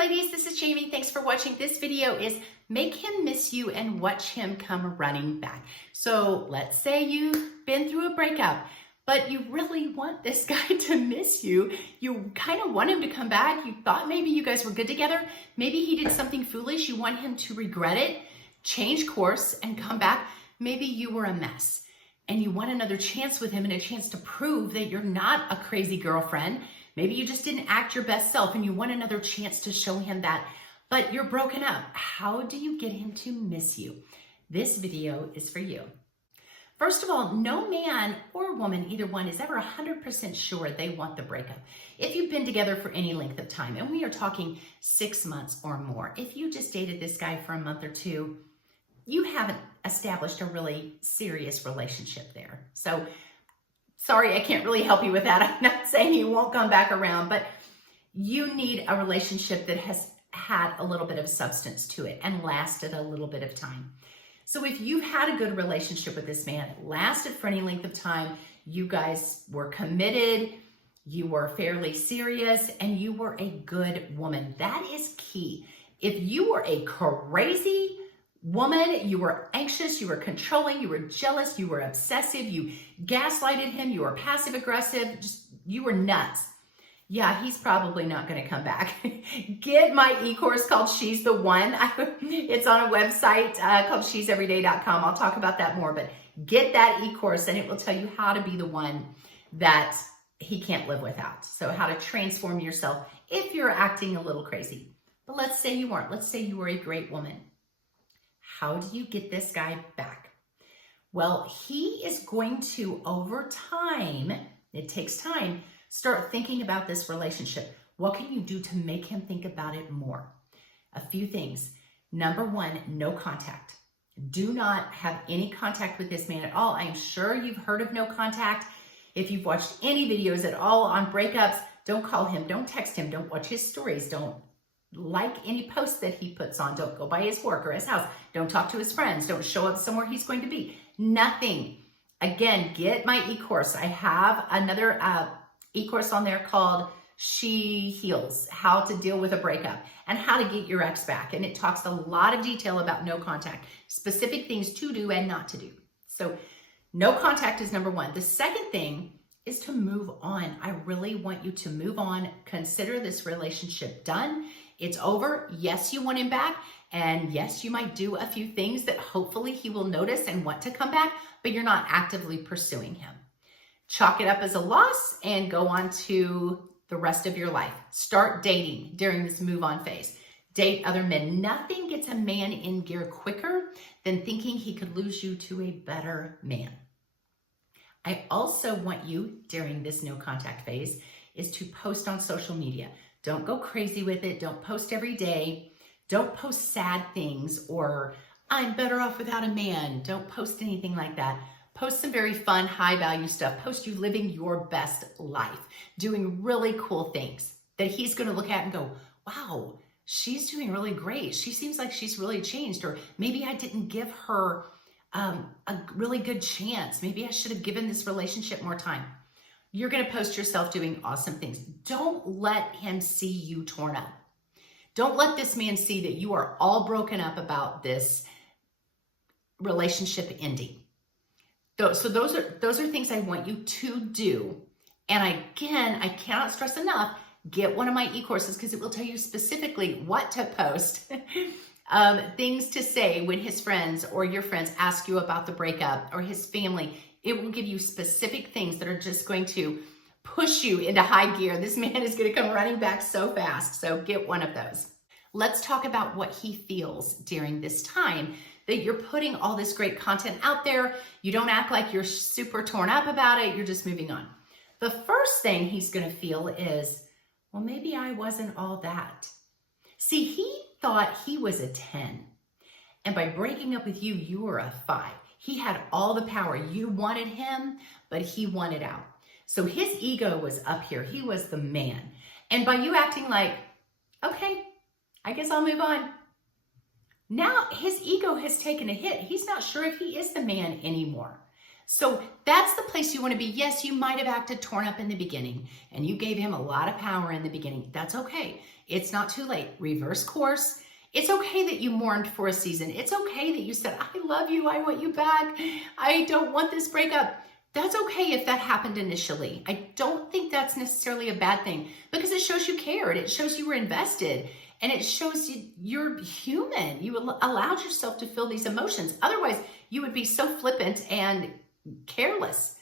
ladies, this is Jamie. Thanks for watching. This video is make him miss you and watch him come running back. So let's say you've been through a breakup, but you really want this guy to miss you. You kind of want him to come back. You thought maybe you guys were good together. Maybe he did something foolish. You want him to regret it, change course, and come back. Maybe you were a mess and you want another chance with him and a chance to prove that you're not a crazy girlfriend. Maybe you just didn't act your best self and you want another chance to show him that, but you're broken up. How do you get him to miss you? This video is for you. First of all, no man or woman, either one, is ever 100% sure they want the breakup. If you've been together for any length of time, and we are talking 6 months or more, if you just dated this guy for a month or two, you haven't established a really serious relationship there. So sorry, I can't really help you with that. I'm not saying you won't come back around, but you need a relationship that has had a little bit of substance to it and lasted a little bit of time. So if you had a good relationship with this man, lasted for any length of time, you guys were committed, you were fairly serious, and you were a good woman. That is key. If you were a crazy woman, you were anxious, you were controlling, you were jealous, you were obsessive, you gaslighted him, you were passive aggressive, you were nuts. Yeah, he's probably not going to come back. Get my e-course called She's the One. It's on a website called she'severyday.com. I'll talk about that more, but get that e-course and it will tell you how to be the one that he can't live without. So how to transform yourself if you're acting a little crazy. But let's say you weren't. Let's say you were a great woman. How do you get this guy back? Well, he is going to, over time, it takes time, start thinking about this relationship. What can you do to make him think about it more? A few things. Number one, no contact. Do not have any contact with this man at all. I'm sure you've heard of no contact. If you've watched any videos at all on breakups, don't call him, don't text him, don't watch his stories, don't like any posts that he puts on. Don't go by his work or his house. Don't talk to his friends. Don't show up somewhere he's going to be. Nothing. Again, get my e-course. I have another e-course on there called She Heals, how to deal with a breakup and how to get your ex back. And it talks a lot of detail about no contact, specific things to do and not to do. So no contact is number one. The second thing is to move on. I really want you to move on. Consider this relationship done. It's over. Yes, you want him back. And yes, you might do a few things that hopefully he will notice and want to come back, but you're not actively pursuing him. Chalk it up as a loss and go on to the rest of your life. Start dating during this move on phase. Date other men. Nothing gets a man in gear quicker than thinking he could lose you to a better man. I also want you during this no contact phase is to post on social media. Don't go crazy with it. Don't post every day. Don't post sad things or I'm better off without a man. Don't post anything like that. Post some very fun, high value stuff. Post you living your best life, doing really cool things that he's going to look at and go, wow, she's doing really great. She seems like she's really changed. Or maybe I didn't give her a really good chance. Maybe I should have given this relationship more time. You're going to post yourself doing awesome things. Don't let him see you torn up. Don't let this man see that you are all broken up about this relationship ending. So those are things I want you to do. And I cannot stress enough, get one of my e-courses because it will tell you specifically what to post, things to say when his friends or your friends ask you about the breakup or his family. It will give you specific things that are just going to push you into high gear. This man is going to come running back so fast. So get one of those. Let's talk about what he feels during this time that you're putting all this great content out there. You don't act like you're super torn up about it. You're just moving on. The first thing he's going to feel is, well, maybe I wasn't all that. See, he thought he was a 10. And by breaking up with you, you were a 5. He had all the power. You wanted him, but he wanted out. So his ego was up here. He was the man. And by you acting like, okay, I guess I'll move on. Now his ego has taken a hit. He's not sure if he is the man anymore. So that's the place you want to be. Yes, you might have acted torn up in the beginning and you gave him a lot of power in the beginning. That's okay. It's not too late. Reverse course. It's okay that you mourned for a season. It's okay that you said, I love you. I want you back. I don't want this breakup. That's okay if that happened initially. I don't think that's necessarily a bad thing because it shows you cared. It shows you were invested and it shows you're human. You allowed yourself to feel these emotions. Otherwise, you would be so flippant and careless.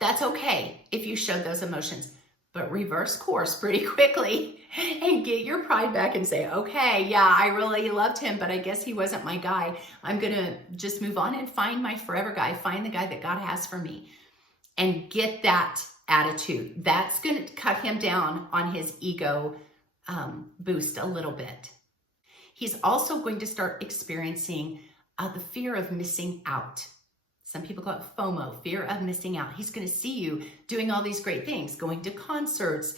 That's okay if you showed those emotions, but reverse course pretty quickly and get your pride back and say, okay, yeah, I really loved him, but I guess he wasn't my guy. I'm going to just move on and find my forever guy, find the guy that God has for me, and get that attitude. That's going to cut him down on his ego boost a little bit. He's also going to start experiencing the fear of missing out. Some people call it FOMO, fear of missing out. He's going to see you doing all these great things, going to concerts,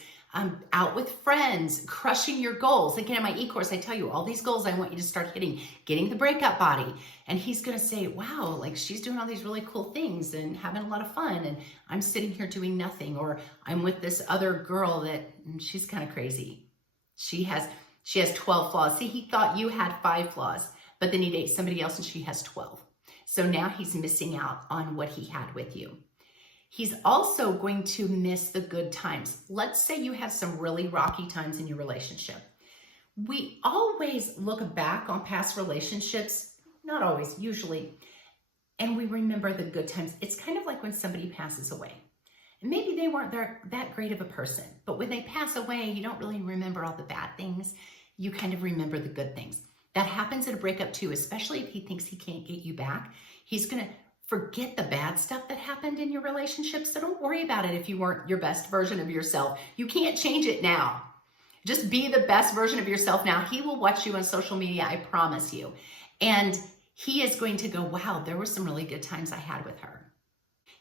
out with friends, crushing your goals. Again, in my e-course, I tell you all these goals I want you to start hitting, getting the breakup body. And he's going to say, wow, like she's doing all these really cool things and having a lot of fun. And I'm sitting here doing nothing. Or I'm with this other girl that she's kind of crazy. She has 12 flaws. See, he thought you had 5 flaws, but then he dates somebody else and she has 12. So now he's missing out on what he had with you. He's also going to miss the good times. Let's say you have some really rocky times in your relationship. We always look back on past relationships, not always, usually, and we remember the good times. It's kind of like when somebody passes away. And maybe they weren't that great of a person, but when they pass away, you don't really remember all the bad things. You kind of remember the good things. That happens in a breakup too, especially if he thinks he can't get you back. He's going to forget the bad stuff that happened in your relationship. So don't worry about it if you weren't your best version of yourself. You can't change it now. Just be the best version of yourself now. He will watch you on social media, I promise you. And he is going to go, wow, there were some really good times I had with her.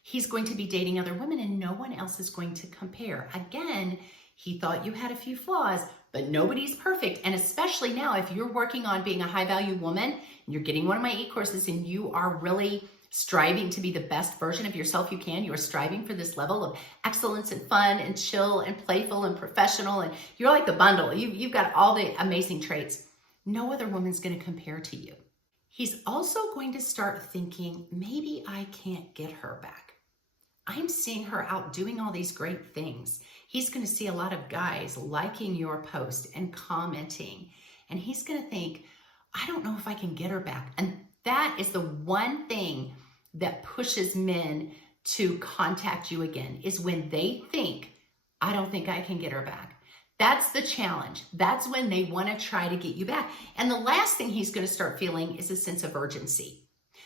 He's going to be dating other women and no one else is going to compare. Again, he thought you had a few flaws, but nobody's perfect. And especially now, if you're working on being a high value woman, and you're getting one of my e-courses and you are really striving to be the best version of yourself you can, you are striving for this level of excellence and fun and chill and playful and professional, and you're like the bundle. You've got all the amazing traits. No other woman's going to compare to you. He's also going to start thinking, maybe I can't get her back. I'm seeing her out doing all these great things. He's going to see a lot of guys liking your post and commenting. And he's going to think, I don't know if I can get her back. And that is the one thing that pushes men to contact you again, is when they think, I don't think I can get her back. That's the challenge. That's when they want to try to get you back. And the last thing he's going to start feeling is a sense of urgency.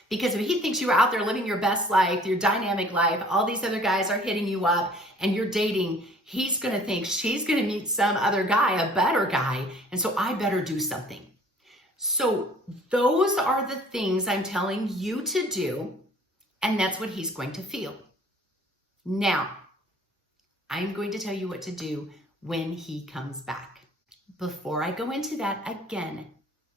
Because if he thinks you're out there living your best life, your dynamic life, all these other guys are hitting you up and you're dating, he's going to think she's going to meet some other guy, a better guy, and so I better do something. So those are the things I'm telling you to do, and that's what he's going to feel. Now, I'm going to tell you what to do when he comes back. Before I go into that, again,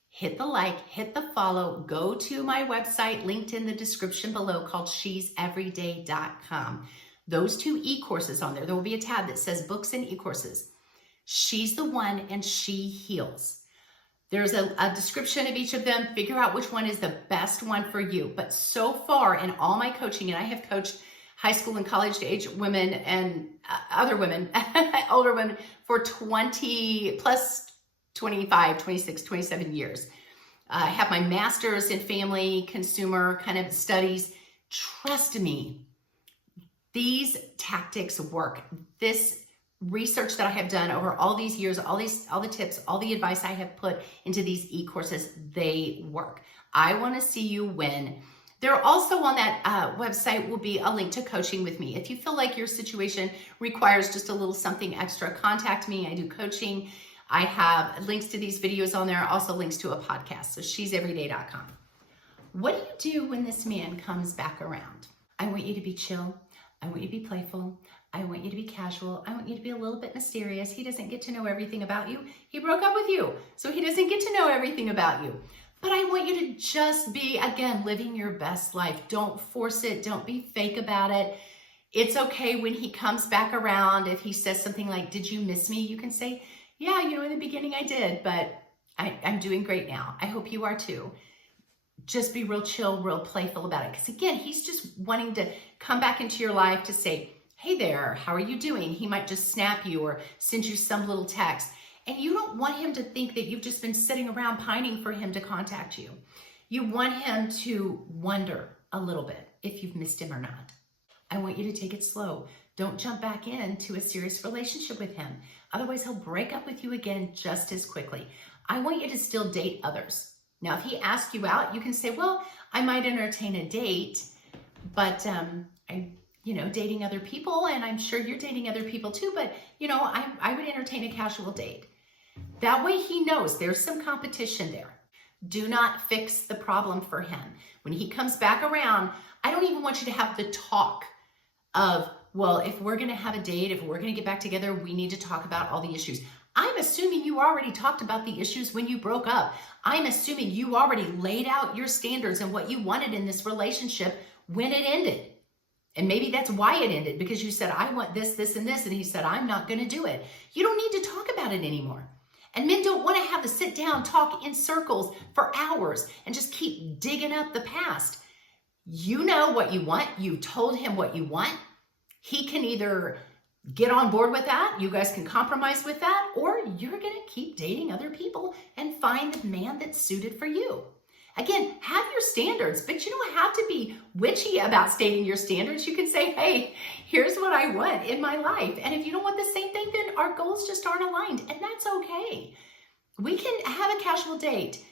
hit the like, hit the follow, go to my website linked in the description below called she'severyday.com. Those 2 e-courses on there will be a tab that says books and e-courses. She's the one and she heals. There's a description of each of them. Figure out which one is the best one for you. But so far in all my coaching, and I have coached high school and college age women and other women, older women for 20 plus 25, 26, 27 years. I have my master's in family consumer kind of studies. Trust me, these tactics work. This research that I have done over all these years, all the tips, all the advice I have put into these e-courses, they work. I want to see you win. There also on that website will be a link to coaching with me. If you feel like your situation requires just a little something extra, contact me. I do coaching. I have links to these videos on there, also links to a podcast. So she'severyday.com. What do you do when this man comes back around? I want you to be chill. I want you to be playful. I want you to be casual. I want you to be a little bit mysterious. He doesn't get to know everything about you. He broke up with you, so he doesn't get to know everything about you. But I want you to just be, again, living your best life. Don't force it. Don't be fake about it. It's okay when he comes back around. If he says something like, did you miss me? You can say, yeah, in the beginning I did, but I'm doing great now. I hope you are too. Just be real chill, real playful about it. Because again, he's just wanting to come back into your life to say, hey there, how are you doing? He might just snap you or send you some little text. And you don't want him to think that you've just been sitting around pining for him to contact you. You want him to wonder a little bit if you've missed him or not. I want you to take it slow. Don't jump back into a serious relationship with him. Otherwise, he'll break up with you again just as quickly. I want you to still date others. Now, if he asks you out, you can say, well, I might entertain a date, but I'm dating other people, and I'm sure you're dating other people too, but I would entertain a casual date. That way he knows there's some competition there. Do not fix the problem for him. When he comes back around, I don't even want you to have the talk of, well, if we're going to have a date, if we're going to get back together, we need to talk about all the issues. I'm assuming you already talked about the issues when you broke up. I'm assuming you already laid out your standards and what you wanted in this relationship when it ended. And maybe that's why it ended, because you said, I want this, this, and this. And he said, I'm not going to do it. You don't need to talk about it anymore. And men don't want to have to sit down, talk in circles for hours and just keep digging up the past. You know what you want. You told him what you want. He can either get on board with that, you guys can compromise with that, or you're going to keep dating other people and find the man that's suited for you. Again, have your standards, but you don't have to be witchy about stating your standards. You can say, hey, here's what I want in my life. And if you don't want the same thing, then our goals just aren't aligned, and that's okay. We can have a casual date,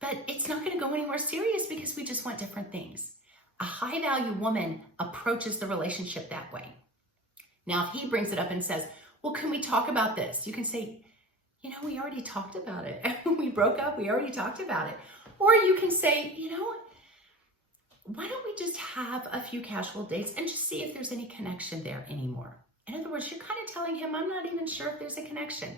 but it's not going to go anywhere serious because we just want different things. A high-value woman approaches the relationship that way. Now, if he brings it up and says, well, can we talk about this? You can say, we already talked about it. We broke up. We already talked about it. Or you can say, why don't we just have a few casual dates and just see if there's any connection there anymore? In other words, you're kind of telling him, I'm not even sure if there's a connection.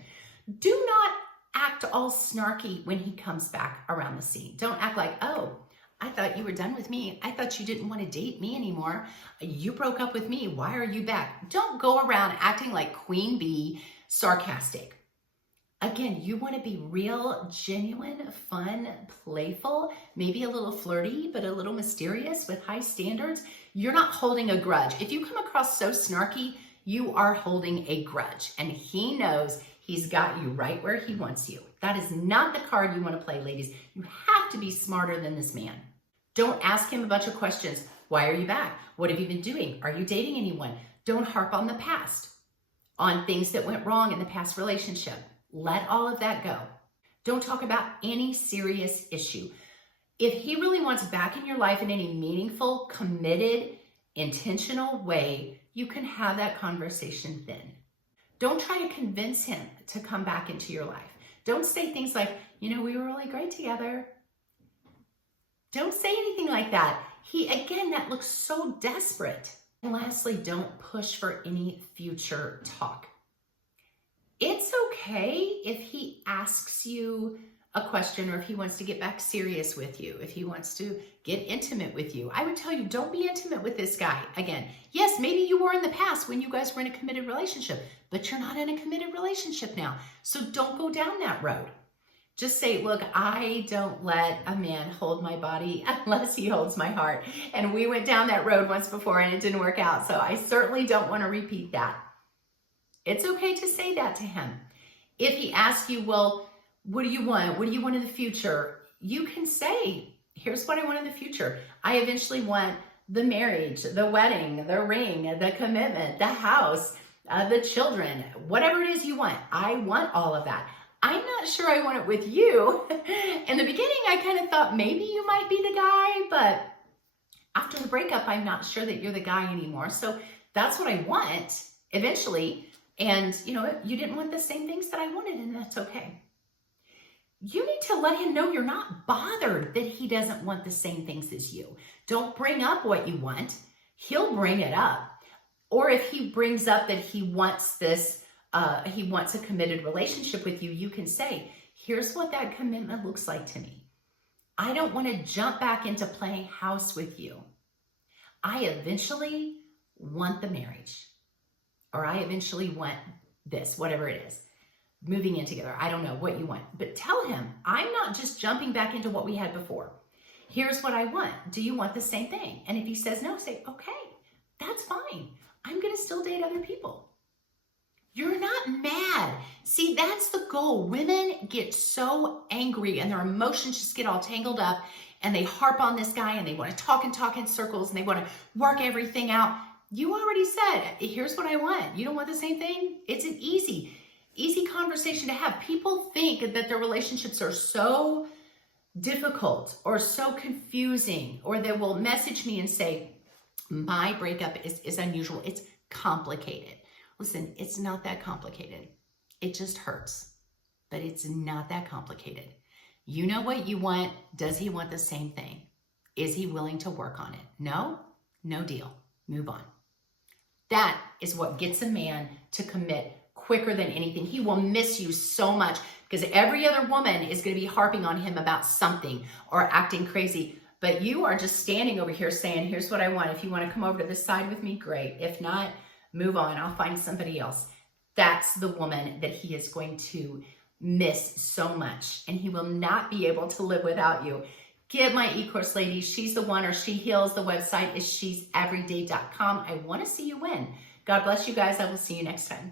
Do not act all snarky when he comes back around the scene. Don't act like, oh, I thought you were done with me. I thought you didn't want to date me anymore. You broke up with me. Why are you back? Don't go around acting like Queen Bee, sarcastic. Again, you want to be real, genuine, fun, playful, maybe a little flirty, but a little mysterious with high standards. You're not holding a grudge. If you come across so snarky, you are holding a grudge, and he knows he's got you right where he wants you. That is not the card you want to play, ladies. You have to be smarter than this man. Don't ask him a bunch of questions. Why are you back? What have you been doing? Are you dating anyone? Don't harp on the past, on things that went wrong in the past relationship. Let all of that go. Don't talk about any serious issue. If he really wants back in your life in any meaningful, committed, intentional way, you can have that conversation then. Don't try to convince him to come back into your life. Don't say things like, we were really great together. Don't say anything like that. Again, that looks so desperate. And lastly, don't push for any future talk. It's okay if he asks you a question, or if he wants to get back serious with you, if he wants to get intimate with you. I would tell you, don't be intimate with this guy. Again, yes, maybe you were in the past when you guys were in a committed relationship, but you're not in a committed relationship now. So don't go down that road. Just say, look, I don't let a man hold my body unless he holds my heart. And we went down that road once before and it didn't work out. So I certainly don't want to repeat that. It's okay to say that to him. If he asks you, well, what do you want? What do you want in the future? You can say, here's what I want in the future. I eventually want the marriage, the wedding, the ring, the commitment, the house, the children, whatever it is you want. I want all of that. I'm not sure I want it with you. In the beginning, I kind of thought maybe you might be the guy, but after the breakup, I'm not sure that you're the guy anymore. So that's what I want eventually. And you didn't want the same things that I wanted, and that's okay. You need to let him know you're not bothered that he doesn't want the same things as you. Don't bring up what you want. He'll bring it up. Or if he brings up that he wants this, he wants a committed relationship with you, you can say, here's what that commitment looks like to me. I don't want to jump back into playing house with you. I eventually want the marriage, or I eventually want this, whatever it is, moving in together. I don't know what you want, but tell him, I'm not just jumping back into what we had before. Here's what I want. Do you want the same thing? And if he says no, say, okay, that's fine. I'm going to still date other people. You're not mad. See, that's the goal. Women get so angry and their emotions just get all tangled up and they harp on this guy and they want to talk in circles and they want to work everything out. You already said, here's what I want. You don't want the same thing? It's an easy conversation to have. People think that their relationships are so difficult or so confusing, or they will message me and say, my breakup is unusual. It's complicated. Listen, it's not that complicated. It just hurts, but it's not that complicated. You know what you want. Does he want the same thing? Is he willing to work on it? No? No deal. Move on. That is what gets a man to commit quicker than anything. He will miss you so much because every other woman is going to be harping on him about something or acting crazy. But you are just standing over here saying, here's what I want. If you want to come over to this side with me, great. If not, move on. I'll find somebody else. That's the woman that he is going to miss so much. And he will not be able to live without you. Get my e-course, ladies. She's the one, or She Heals. The website is she'severyday.com. I want to see you win. God bless you guys. I will see you next time.